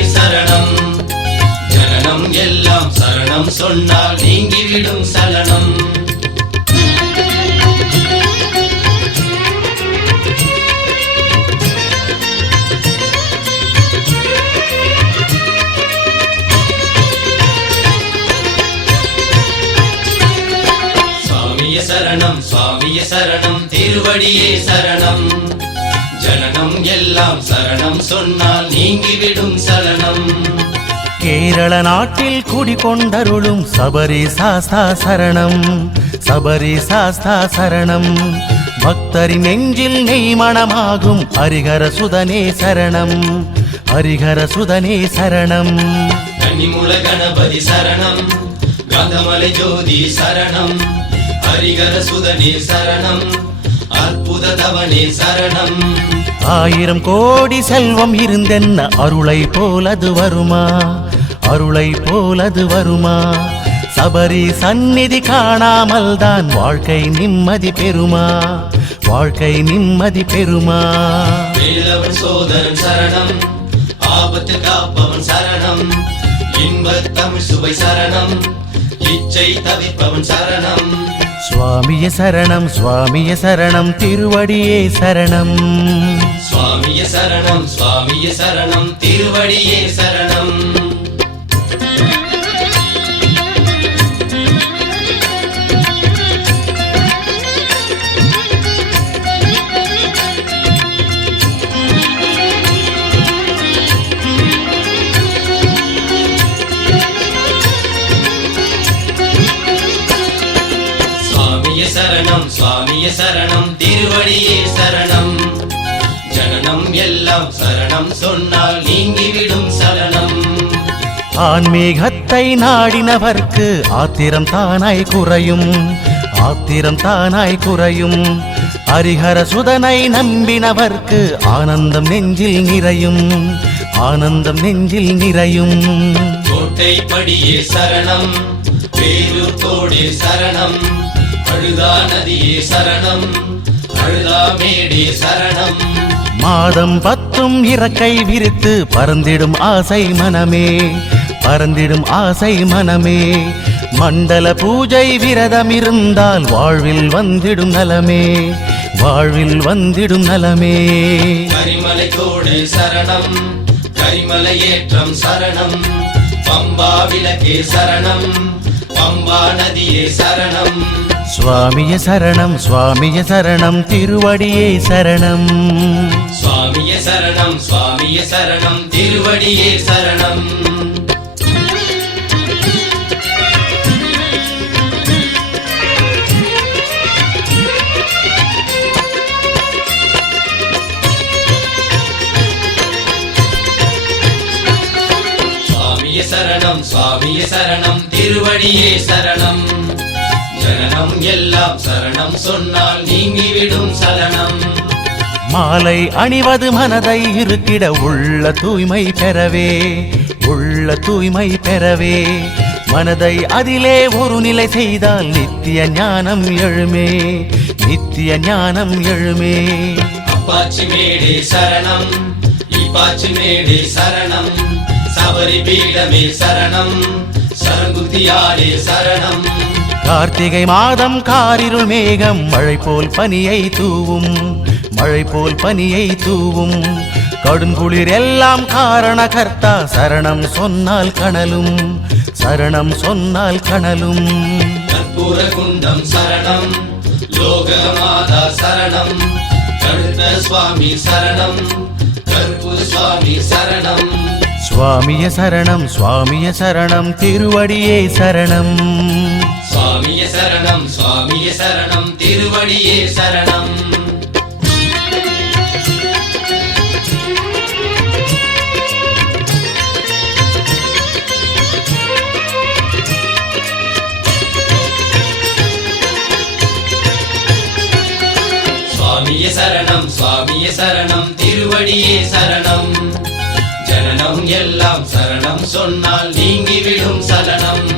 சரணம். ஜனனம் எல்லாம் சரணம் சொன்னால் நீங்கிவிடும் சலனம். சரணம் சுவாமிய சரணம் திருவடியே சரணம். ஜனனம் எல்லாம் சரணம் சொன்னால் நீங்கிவிடும் சலனம் கேரள நாட்டில் குடிகொண்டருளும் சபரி சாஸ்தா சரணம் சபரி சாஸ்தா சரணம். பக்தரின் நெஞ்சில் நெய்மணமாகும் ஹரிகர சுதனே சரணம் ஹரிகர சுதனே சரணம். கன்னிமுல கணபதி சரணம் காந்தமலை ஜோதி சரணம் ஹரிகர சுதனே சரணம் அற்புத தவனே சரணம். ஆயிரம் கோடி செல்வம் இருந்தென்ன அருளை போலது வருமா? அருளை போலது வருமா? சபரி சந்நிதி காணாமல் தான் வாழ்க்கை நிம்மதி பெறுமா? வாழ்க்கை நிம்மதி பெறுமா? சோதரன் சரணம் ஆபத்து காப்பவன் சரணம் தமிழ் சுவை சரணம் இச்சை தவிப்பவன் சரணம். சுவாமிய சரணம் சுவாமிய சரணம் திருவடியே சரணம். சுவாமிய சரணம் சுவாமிய சரணம் திருவடியே சரணம். எல்லாம் சரணம் சொன்னால் நீங்கிவிடும் சலனம் ஆன்மீகத்தை நாடினவர்க்கு ஆத்திரம் தானாய் குறையும். ஆத்திரம் தானாய் குறையும். ஹரிஹர சுதனை நம்பினவர்க்கு ஆனந்தம் நெஞ்சில் நிறையும். ஆனந்தம் நெஞ்சில் நிறையும். கோட்டை படியே சரணம் வேலூர் தோடே சரணம் அழுதா நதியே சரணம் அழுதா மேடே சரணம். மாதம் பத்தும் இறக்கை விரித்து பறந்திடும் ஆசை மனமே பறந்திடும் ஆசை மனமே. மண்டல பூஜை விரதம் இருந்தால் வாழ்வில் வந்திடும் நலமே வாழ்வில் வந்திடும் நலமே. கரிமலை தோடு சரணம் கரிமலை ஏற்றம் சரணம் பம்பா விளக்கே சரணம் பம்பா நதியே சரணம். சுவாமிய சரணம் சுவாமிய சரணம் திருவடியே சரணம். சுவாமிய சரணம் சுவாமிய சரணம் திருவடியே சரணம். சுவாமிய சரணம் சுவாமிய சரணம் திருவடியே சரணம். ஜனனம் எல்லாம் சரணம் சொன்னால் நீங்கிவிடும் சலனம். மாலை அணிவது மனதை இருக்கிட உள்ள தூய்மை பெறவே உள்ள தூய்மை பெறவே. மனதை அதிலே ஒரு நிலை செய்தால் நித்திய ஞானம் எழுமே நித்திய ஞானம் எழுமே. அப்பாச்சி மேடே சரணம் இப்பாச்சி மேடே சரணம். சபரி பீடமே சரணம் சரங்குத்தியாரே சரணம். கார்த்திகை மாதம் காரிருள் மேகம் மழை போல் பனியை தூவும் மழை போல் பனியை தூவும். கடுங்குளிர் எல்லாம் காரண கர்த்தா சரணம் சொன்னால் கணலும் சரணம் சொன்னால் கணலும் கற்பூர குண்டம் சரணம் லோகமாதா சரணம் கழுத்த சுவாமி சரணம் கற்பூர சுவாமி சரணம். சுவாமிய சரணம் சுவாமிய சரணம் திருவடியே சரணம். சுவாமிய சரணம் சுவாமிய சரணம் திருவடியே சரணம். சுவாமிய சரணம் சுவாமிய சரணம் திருவடியே சரணம். ஜனனம் எல்லாம் சரணம் சொன்னால் நீங்கிவிடும் சலனம்.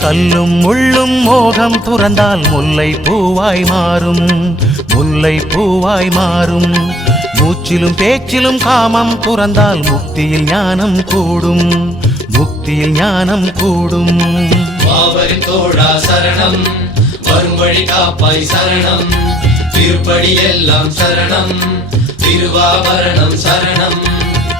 கல்லும் முள்ளும் மோகம் துறந்தால் முல்லை பூவாய் மாறும். முல்லை பூவாய் மாறும். மூச்சிலும் பேச்சிலும் காமம் துறந்தால் முக்தியில் ஞானம் கூடும். முக்தியில் ஞானம் கூடும். மாபரின் தோழா சரணம். வரும் வழி காப்பாய் சரணம். திருப்படி எல்லாம் சரணம். திருவாபரணம் சரணம்.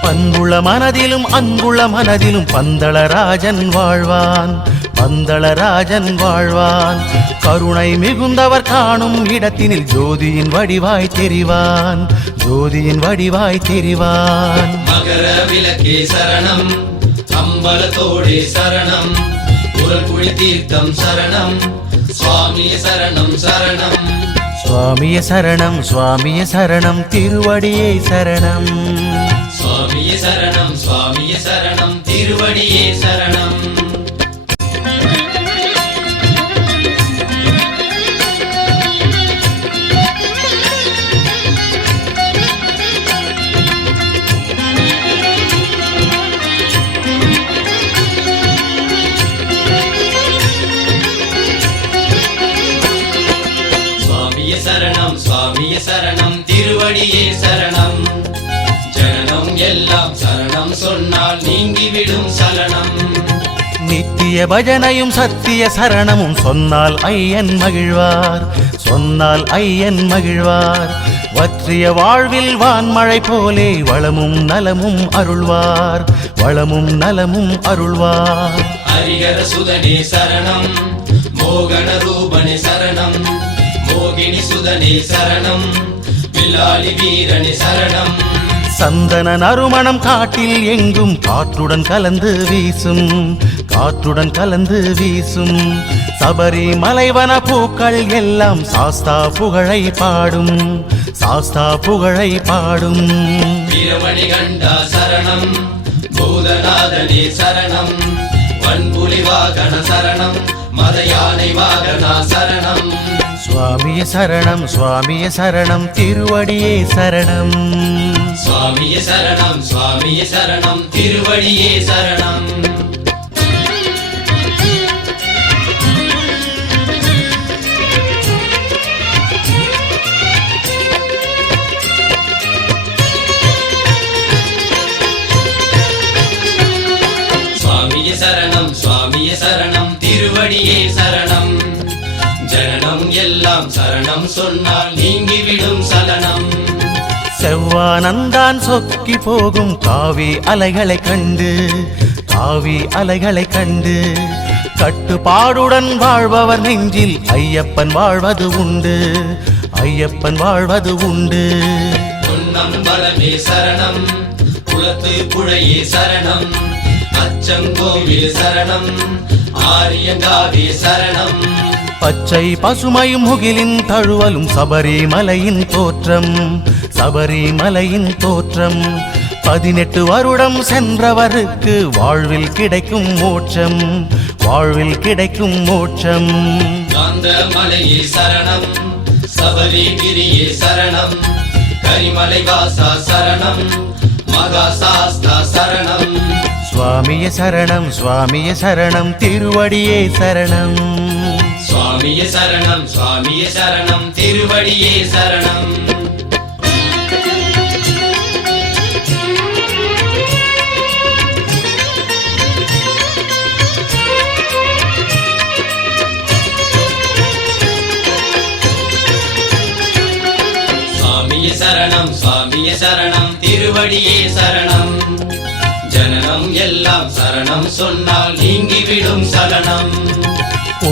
பண்புள்ள மனதிலும் அன்புள்ள மனதிலும் பந்தளராஜன் வாழ்வான். பந்தளராஜன் வாழ்வான். கருணை மிகுந்தவர் காணும் இடத்தினில் ஜோதியின் வடிவாய் தெரிவான். ஜோதியின் வடிவாய் தெரிவான். மகர விளக்கே சரணம் அம்பலத்தோடே சரணம் குரல் தீர்த்தம் சரணம் சுவாமிய சரணம் சரணம். சுவாமிய சரணம் சுவாமிய சரணம் திருவடியே சரணம். சுவாமிய சரணம் சுவாமிய சரணம் திருவடியே சரணம். சரணம் திருவடியே சரணம். ஜனனம் எல்லாம் சரணம் சொன்னால் நீங்கிவிடும் சலனம். நித்திய பஜனையும் சத்திய சரணமும் சொன்னால் ஐயன் மகிழ்வார். சொன்னால் ஐயன் மகிழ்வார். வற்றிய வாழ்வில் வான்மழை போலே வளமும் நலமும் அருள்வார். வளமும் நலமும் அருள்வார். சுதனே சரணம் மோகன ரூபனே சரணம். மோகினி சுதனே சரணம். வில்லாளி வீரனே சரணம். சந்தன நறுமணம் காட்டில் எங்கும் காற்றுடன் கலந்து வீசும். காற்றுடன் கலந்து வீசும். சபரி மலைவன பூக்கள் எல்லாம் சாஸ்தா புகழை பாடும். சாஸ்தா புகழை பாடும். வீரமணி கண்டா சரணம். பூதநாதனே சரணம். வன்புலி வாகன சரணம். மத யானை வாகனா சரணம். சுவாமிய சரணம் சுவாமிய சரணம் திருவடியே சரணம். சுவாமிய சரணம் சுவாமிய சரணம் திருவடியே சரணம். சுவாமிய சரணம் சுவாமிய சரணம் திருவடியே சரணம். சரணம் சொன்னால் நீங்கிவிடும் சலனம். செவ்வானந்தான் சொக்கி போகும் காவி அலைகளை கண்டு காவி அலைகளை கண்டு கட்டுப்பாடுடன் வாழ்பவர் நெஞ்சில் ஐயப்பன் வாழ்வது உண்டு ஐயப்பன் வாழ்வது உண்டு. பொன்னம் பலமே சரணம் குளத்து புழையே சரணம் அச்சங்கோவில் சரணம் ஆரியங்காவே சரணம். பச்சை பசுமையும் முகிலின் தழுவலும் சபரிமலையின் தோற்றம் சபரிமலையின் தோற்றம். பதினெட்டு வருடம் சென்றவருக்கு வாழ்வில் கிடைக்கும் மோட்சம் வாழ்வில் கிடைக்கும் மோட்சம். மலையே சரணம் சபரிகிரியே சரணம் கரிமலை வாசா சரணம் மகா சாஸ்தா சரணம். சுவாமிய சரணம் சுவாமிய சரணம் திருவடியே சரணம். சுவாமிய சரணம் சுவாமிய சரணம் திருவடியே சரணம். சுவாமிய சரணம் சுவாமிய சரணம் திருவடியே சரணம். ஜனனம் எல்லாம் சரணம் சொன்னால் நீங்கிவிடும் சலனம்.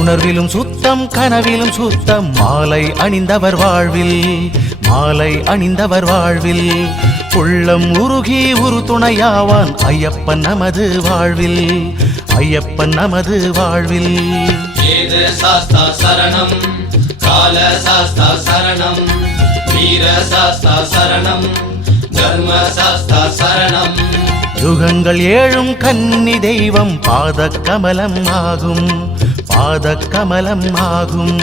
உணர்விலும் சுத்தம் கனவிலும் சுத்தம். மாலை அணிந்தவர் வாழ்வில் மாலை அணிந்தவர் வாழ்வில். உள்ளம் உருகி உரு துணையாவான் ஐயப்பன் நமது வாழ்வில் ஐயப்பன் நமது வாழ்வில். சாஸ்தா சரணம் கால சாஸ்தா சரணம் வீர சாஸ்தா சரணம் தர்ம சாஸ்தா சரணம். யுகங்கள் ஏழும் கன்னி தெய்வம் பாத கமலம் ஆகும். பாத கமலம் ஆகும்.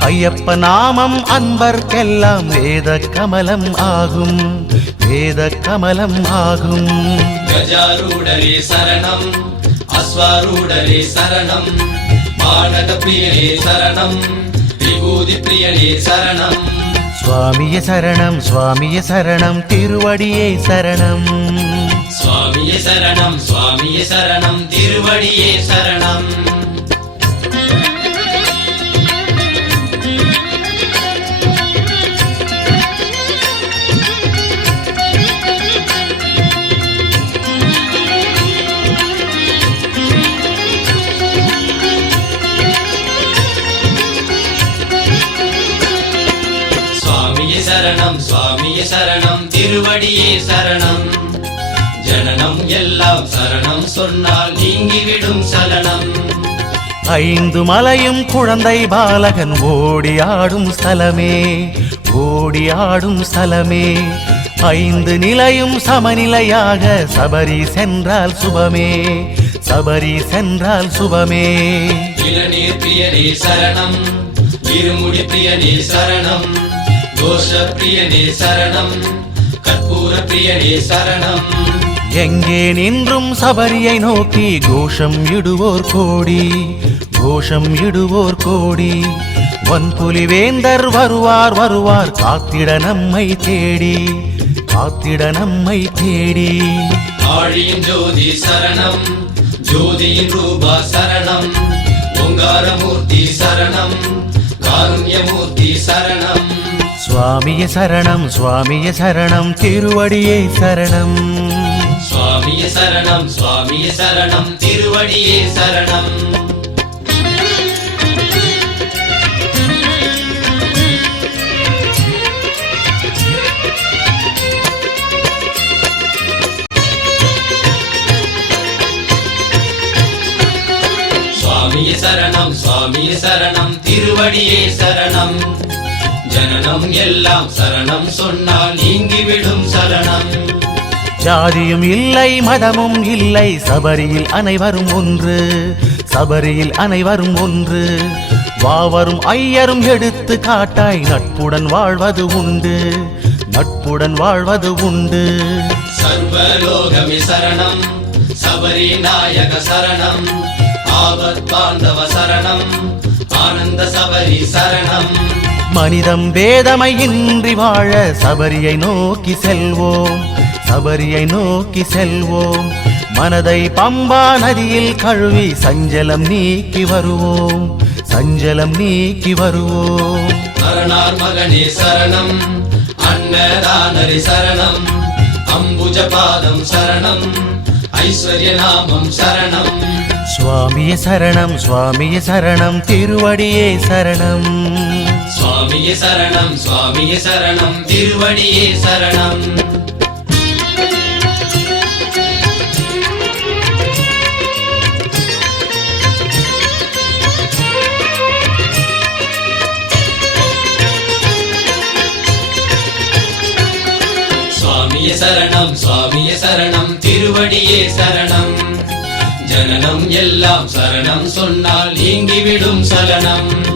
ஐயப்ப நாமம் அன்பர்க்கெல்லாம் வேத கமலம் ஆகும். வேத கமலம் ஆகும். கஜாரூடரே சரணம் அஸ்வாரூடரே சரணம் மானக பிரியனே சரணம் விபூதி பிரியனே சரணம். சுவாமிய சரணம் சுவாமிய சரணம் திருவடியே சரணம். சுவாமியே சரணம் சுவாமியே சரணம் திருவடியே சரணம். சரணம். ஜனனம் எல்லாம் சரணம் சொன்னால் நீங்கிவிடும் சலனம். ஐந்து மலையும் குழந்தை பாலகன் ஓடி ஆடும் ஸ்தலமே ஓடி ஆடும் ஸ்தலமே. ஐந்து நிலையும் சமநிலையாக சபரி சென்றால் சுபமே சபரி சென்றால் சுபமே. இளநீர் பிரியனே சரணம் இருமுடி பிரியனே சரணம் கோஷ பிரியனே சரணம். கற்பூர பிரியனே சரணம். எங்கே நின்றும் சபரியை நோக்கி கோஷம் இடுவோர் கோடி கோஷம் இடுவோர் கோடி. வன்புலி வேந்தர் வருவார் வருவார் காத்திட நம்மை தேடி காத்திட நம்மை தேடி. ஆழியின் ஜோதி சரணம் ஜோதியின் ரூபா சரணம் ஓங்காரமூர்த்தி சரணம் காருண்யமூர்த்தி சரணம். சுவாமிய சரணம் சுவாமிய சரணம் திருவடியே சரணம். சுவாமிய சரணம் சுவாமிய சரணம் திருவடியே சரணம். சுவாமிய சரணம் சுவாமிய சரணம் திருவடியே சரணம். ஜனனம் எல்லாம் சரணம் சொன்னால் நீங்கிவிடும் சரணம். ஜாதியும் இல்லை மதமும் இல்லை சபரியில் அனைவரும் ஒன்று. சபரியில் அனைவரும் ஒன்று. வாவரும் ஐயரும் எடுத்து காட்டாய் நட்புடன் வாழ்வது உண்டு. நட்புடன் வாழ்வது உண்டு. சர்வலோகமே சரணம் சபரி நாயக சரணம் ஆபத் பாந்தவ சரணம் ஆனந்த சபரி சரணம். மனிதம் வேதமை இன்றி வாழ சபரியை நோக்கி செல்வோம் சபரியை நோக்கி செல்வோம். மனதை பம்பா நதியில் கழுவி சஞ்சலம் நீக்கி வருவோம் சஞ்சலம் நீக்கி வருவோம். அரணார் மகனே சரணம் அன்னதானரி சரணம் அம்புஜ பாதம் சரணம் ஐஸ்வர்ய நாமம் சரணம். சுவாமிய சரணம் சுவாமிய சரணம் திருவடியே சரணம். சுவாமியே சரணம் சுவாமியே சரணம் திருவடியே சரணம். சுவாமியே சரணம் சுவாமியே சரணம் திருவடியே சரணம். ஜனனம் எல்லாம் சரணம் சொன்னால் நீங்கிவிடும் சலனம்.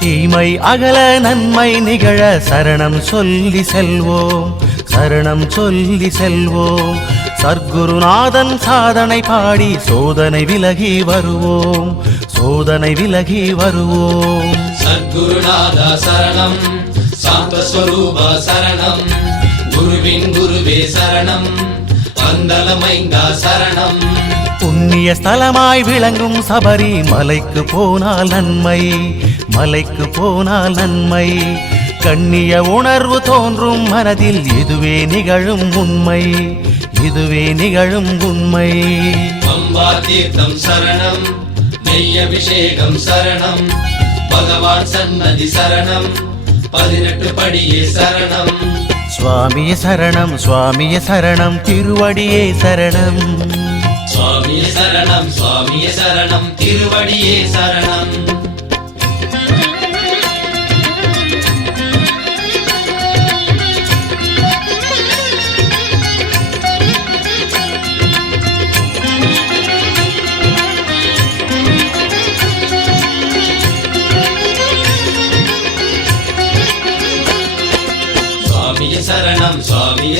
தீமை அகல நன்மை நிகழ சரணம் சொல்லி செல்வோம். சரணம் சொல்லி செல்வோம். சர்க்குருநாதன் சாதனை பாடி சோதனை விலகி வருவோம். சோதனை விலகி வருவோம். சத்குருநாதா சரணம் சாந்தஸ்வரூபா சரணம் குருவின் குருவே சரணம் பந்தலமைந்தா சரணம். புண்ணிய ஸ்தலமாய் விளங்கும் சபரி மலைக்கு போனால் நன்மை. மலைக்கு போனால் நன்மை. கண்ணிய உணர்வு தோன்றும் மனதில் இதுவே நிகழும் உண்மை. இதுவே நிகழும் உண்மை. பம்பா தீர்த்தம் சரணம் நெய்யபிஷேகம் சரணம் பகவான் சன்னதி சரணம் பதினெட்டு படியே சரணம். சுவாமிய சரணம் சுவாமிய சரணம் திருவடியே சரணம். சுவாமியே சரணம் சுவாமியே சரணம் திருவடியே சரணம்.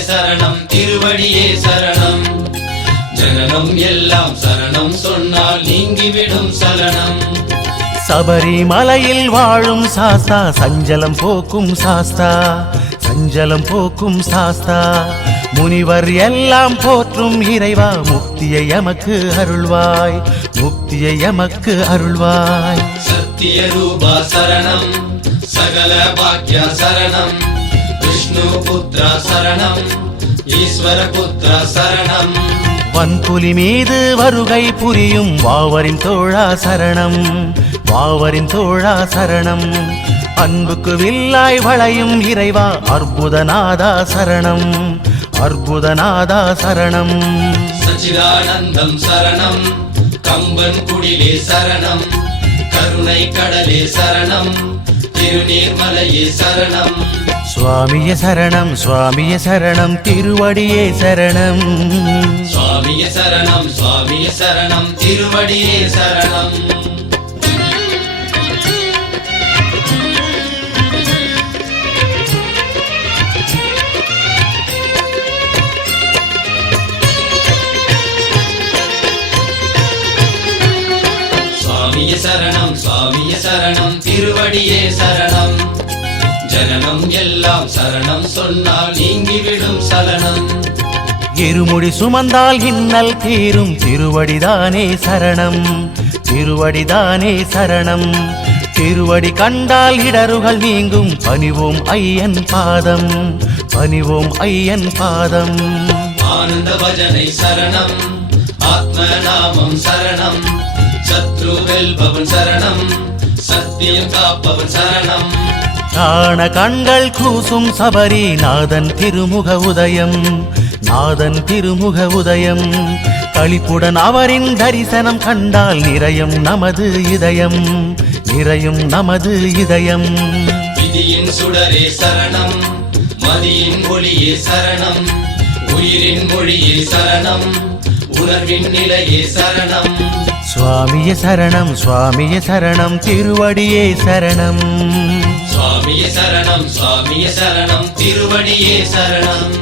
சரணம் திருவடியே சரணம். ஜனனம் எல்லாம் சரணம் சொன்னால் நீங்கிவிடும் சலனம். சபரிமலையில் வாழும் சாஸ்தா சஞ்சலம் போக்கும் சாஸ்தா சஞ்சலம் போக்கும் சாஸ்தா. முனிவர் எல்லாம் போற்றும் இறைவா முக்தியை எமக்கு அருள்வாய் முக்தியை எமக்கு அருள்வாய். சத்திய ரூபா சரணம் சகல பாக்யா சரணம். விஷ்ணு புத்ரா சரணம் ஈஸ்வர புத்ரா சரணம். வன்புலி மீது வருகை புரியும் வாவரின் தோழா சரணம் வாவரின் தோழா சரணம். அன்புக்கு வில்லாய் வளையும் இறைவா அற்புதநாதா சரணம் அற்புதநாதா சரணம். சச்சிதானந்தம் சரணம் கம்பன் குடிலே சரணம் கருணை கடலே சரணம். திருநீர்மலையே சரணம். சுவாமிய சரணம் சுவாமிய சரணம் திருவடியே சரணம். சுவாமிய சரணம் சுவாமிய சரணம் திருவடியே சரணம். சுவாமிய சரணம் சுவாமிய சரணம் திருவடியே சரணம். ஜனனம் எல்லாம் சரணம் சொன்னால் நீங்கிவிடும் சலனம். இருமுடி சுமந்தால் இன்னல் தீரும் திருவடிதானே சரணம். திருவடிதானே சரணம். திருவடி கண்டால் இடருகள் நீங்கும் பணிவோம் ஐயன் பாதம். பணிவோம் ஐயன் பாதம். ஆனந்த பஜனை சரணம் ஆத்ம நாமம் சரணம். சத்ரு வெல்பவன் சரணம். சத்தியம் காப்பவன் சரணம். காண கண்கள் கூசும் சபரி நாதன் திருமுக உதயம். நாதன் திருமுக உதயம். களிப்புடன் அவரின் தரிசனம் கண்டால் நிறையும் நமது இதயம். நிறையும் நமது இதயம். விதியின் சுடரே சரணம். மதியின் ஒளியே சரணம். உயிரின் மொழியே சரணம். உணர்வின் நிலையே சரணம். சுவாமிய சரணம் சுவாமிய சரணம் திருவடியே சரணம். சுவாமிய சரணம் சுவாமிய சரணம் திருவடியே சரணம்.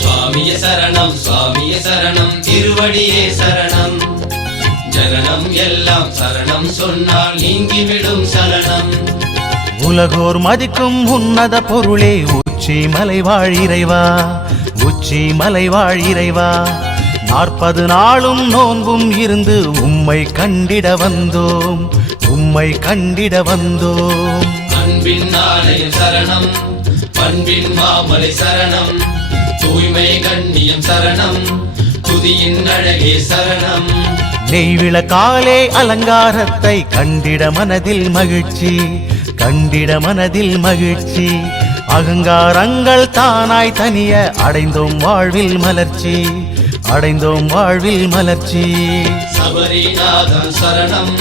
சுவாமிய சரணம் சுவாமிய சரணம் திருவடியே சரணம். ஜனனம் எல்லாம் சரணம் சொன்னால் நீங்கிவிடும் சலனம் உலகோர் மதிக்கும் உன்னத பொருளே உச்சி மலைவாழ் இறைவா உச்சி மலைவாழ் இறைவா. நாற்பது நாளும் நோன்பும் இருந்து உம்மை கண்டிட வந்தோம் உம்மை கண்டிட வந்தோம். அன்பின் ஆலயம் சரணம் பண்பின் மாமலை சரணம் தூய்மை கண்ணியம் சரணம் துதியின் அழகே சரணம். நெய்விளக்காலே அலங்காரத்தை கண்டிட மனதில் மகிழ்ச்சி கண்டிட மனதில் மகிழ்ச்சி. அகங்காரங்கள் தானாய் தனிய அடைந்தோம் வாழ்வில் மலர்ச்சி அடைந்தோம் வாழ்வில் மலர்ச்சி. சபரிநாதம் சரணம்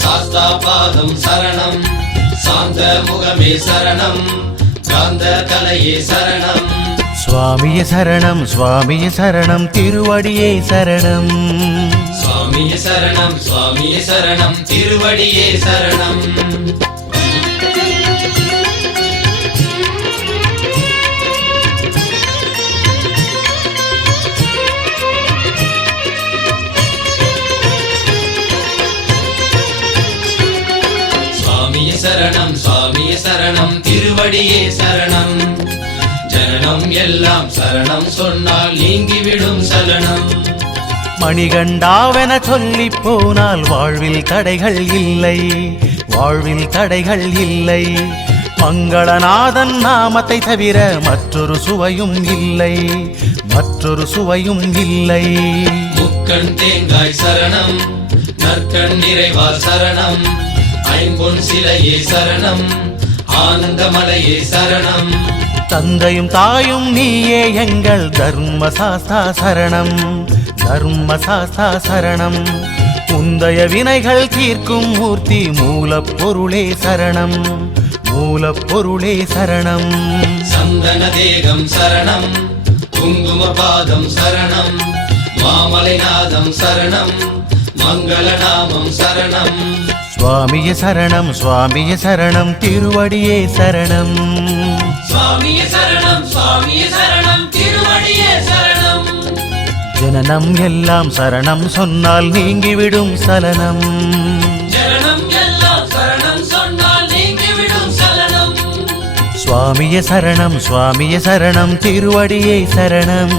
சாஸ்தா பாதம் சரணம் சாந்த முகமே சரணம் காந்த கலையே சரணம். சுவாமிய சரணம் சுவாமிய சரணம் திருவடியே சரணம். சுவாமியே சரணம் சுவாமியே சரணம் திருவடியே சரணம். சரணம் சுவாமியே சரணம் திருவடியே சரணம். ஜனனம் எல்லாம் சரணம் சொன்னால் நீங்கிவிடும் சலனம். மணிகண்டாவென சொல்லி போனால் வாழ்வில் தடைகள் இல்லை. வாழ்வில் தடைகள் இல்லை. மங்களநாதன் நாமத்தை தவிர மற்றொரு சுவையும் இல்லை. மற்றொரு சுவையும் இல்லை. முக்கண் தேங்காய் சரணம் நற்கண் நிறைவால் சரணம் ஐம்பொன் சிலையே சரணம் ஆனந்தமலையே சரணம். தந்தையும் தாயும் நீயே எங்கள் தர்மசாஸ்தா சரணம். தர்மசாஸ்தா சரணம். முந்தைய வினைகள் தீர்க்கும் மூர்த்தி மூலப்பொருளே சரணம். மூலப்பொருளே சரணம். சந்தன தேகம் சரணம். குங்கும பாதம் சரணம். மாமலைநாதம் சரணம். மங்களநாமம் சரணம். சுவாமிய சரணம் சுவாமிய சரணம் திருவடியே சரணம். சுவாமியே சரணம் சுவாமியே சரணம் ஜனனம் எல்லாம் சரணம் சொன்னால் நீங்கிவிடும் சலனம். சரணம் எல்லாம் சரணம் சொன்னால் நீங்கிவிடும் சலனம். சுவாமிய சரணம் சுவாமிய சரணம் திருவடியே சரணம்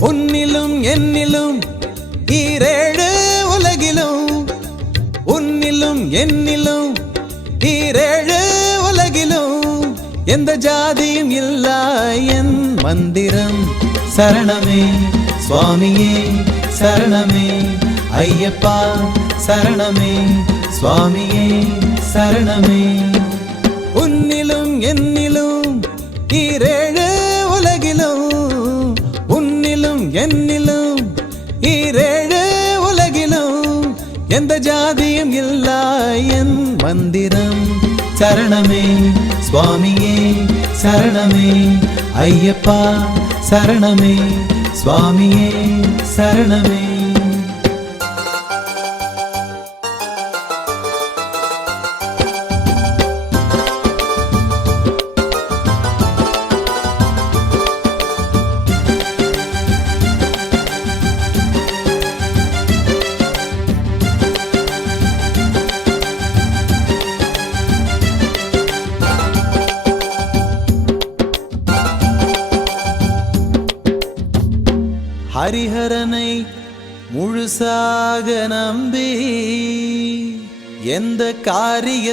உன்னிலும் என்னிலும் ஈரேழு உலகிலும். உன்னிலும் என்னிலும் ஈரேழு உலகிலும். எந்த ஜாதியும் இல்லா என் மந்திரம். சரணமே சுவாமியே சரணமே ஐயப்பா சரணமே சுவாமியே சரணமே. உன்னிலும் என்னிலும் ஈரேழு எந்த ஜாதியும் இல்லா என் மந்திரம். சரணமே சுவாமியே சரணமே ஐயப்பா சரணமே சுவாமியே சரணமே.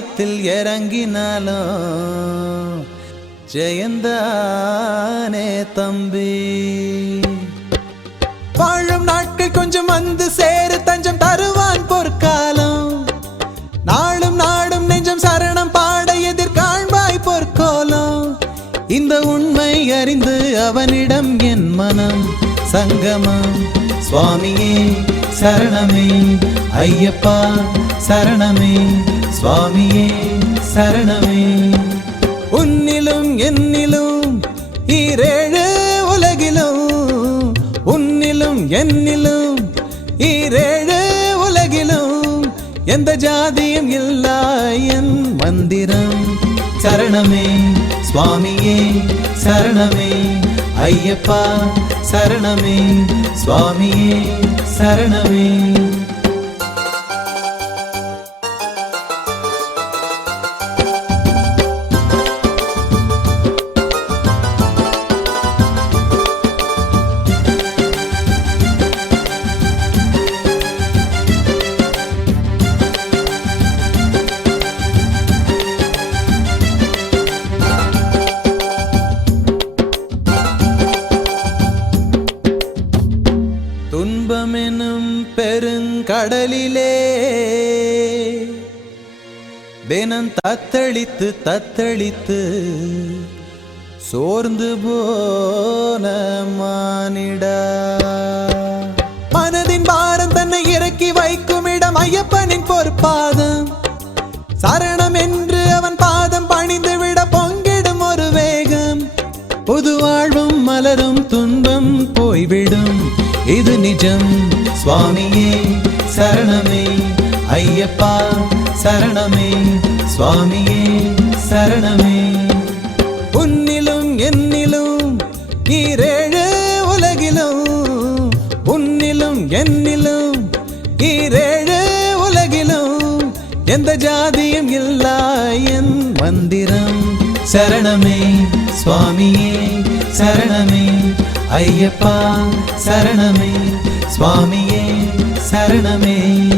காரியத்தில் இறங்கினாலும் ஜெயந்தானே தம்பி. வாழும் நாட்கள் கொஞ்சம் வந்து சேரு தஞ்சம் தருவான் பொற்காலம். நாளும் நாடும் நெஞ்சம் சரணம் பாட எதிர்காண்பாய் பொற்கோலம். இந்த உண்மை அறிந்து அவனிடம் என் மனம் சங்கமம். சுவாமியே சரணமே ஐயப்பா சரணமே. சுவாமியே சரணமே. உன்னிலும் என்னிலும் ஈரேழு உலகிலும். உன்னிலும் என்னிலும் ஈரேழு உலகிலும். எந்த ஜாதியும் இல்லா என் மந்திரம். சரணமே சுவாமியே சரணமே. ஐயப்பா சரணமே. சுவாமியே சரணமே. தத்தளித்து தத்தளித்து சோர்ந்து போன மானிடா. மனதின் பாரம் தன்னை இறக்கி வைக்கும் இடம் ஐயப்பனின் பொற்பாதம். சரணம் என்று அவன் பாதம் பணிந்து விட பொங்கிடும் ஒரு வேகம். புது வாழ்வும் மலரும் துன்பம் போய்விடும். இது நிஜம் சுவாமியே சரணமே ஐயப்பா சரணமே. சுவாமியே சரணமே. உன்னிலும் என்னிலும் ஈரேழு உலகிலும் உன்னிலும் என்னிலும் ஈரேழு உலகிலும் எந்த ஜாதியும் இல்லா என் மந்திரம். சரணமே சுவாமியே சரணமே. ஐயப்பா சரணமே. சுவாமியே சரணமே.